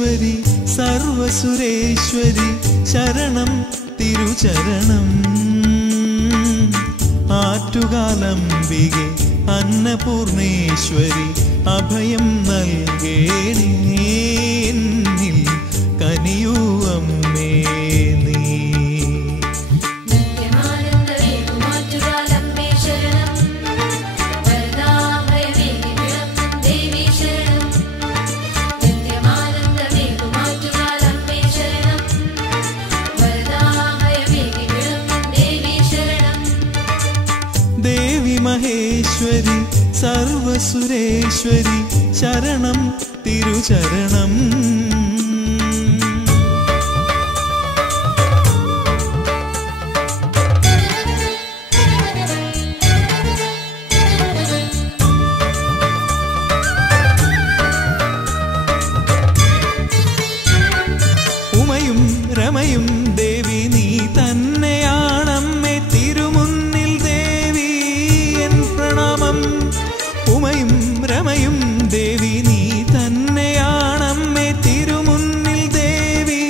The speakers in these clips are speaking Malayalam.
മഹേശ്വരി സർവസുരേശ്വരി ശരണം തിരുചരണം. ആറ്റുകാലംബികെ അന്നപൂർണേശ്വരി അഭയം നൽകേണേ. എന്നിൽ കനിയൂ അമ്മേ നീ. ദേവി മഹേശ്വരി സർവസുരേശ്വരി ശരണം തിരുചരണം. ഉമയും രമയും ദേവി നീ തന്നെയാണമ്മേ. തിരുമുന്നിൽ ദേവി എൻ പ്രണാമം. ഉമയും രമയും ദേവി നീ തന്നെയാണമ്മേ. തിരുമുന്നിൽ ദേവി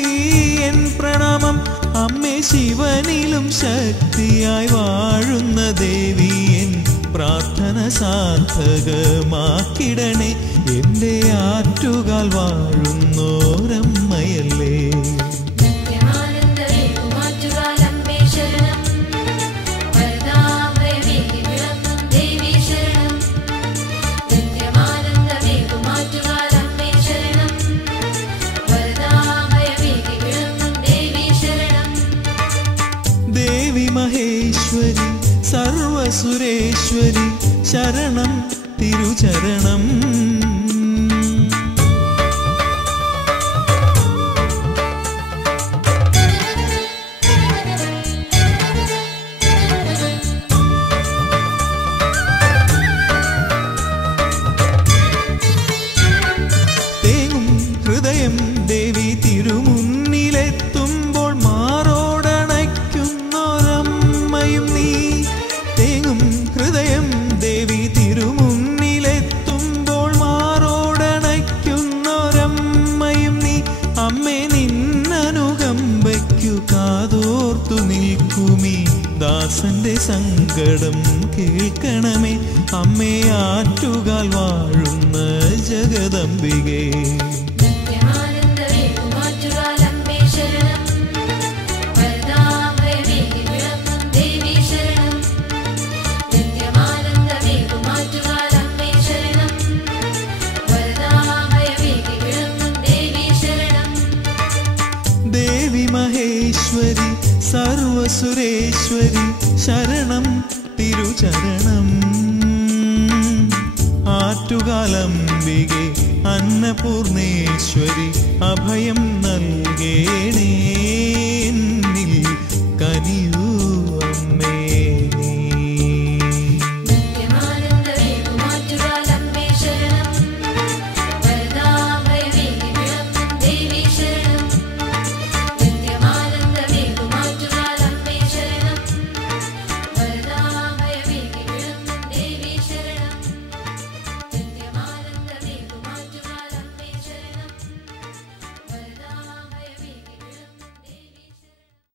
എൻ പ്രണാമം. അമ്മേ ശിവനിലും ശക്തിയായി വാഴുന്ന ദേവി എൻ പ്രാർത്ഥന സാർത്ഥകമാക്കിടണേ. എൻ്റെ ആറ്റുകാൽ വാഴുന്നോരമ്മയല്ലേ. ദേവി മഹേശ്വരി സർവസുരേശ്വരി ശരണം തിരുചരണം. തേങ്ങും ഹൃദയം ദേവി തിരുമുന്നിലെത്തുമ്പോൾ മാറോടണയ്ക്കുന്നൊരമ്മയും നീ. തേങ്ങും ഹൃദയം ദേവി തിരുമുന്നിലെത്തുമ്പോൾ മാറോടണയ്ക്കുന്നൊരമ്മയും നീ. അമ്മേ നിന്നനുകമ്പയ്ക്കു കാതോർത്തു നിൽക്കുമീ ദാസന്റെ സങ്കടം കേൾക്കണമേ. അമ്മേ ആറ്റുകാൽ വാഴുന്ന ജഗദംബികേ. ദേവി മഹേശ്വരി സർവസുരേശ്വരി ശരണം തിരുചരണം. ആറ്റുകാലംബികെ അന്നപൂർണേശ്വരി അഭയം നൽകേണേ.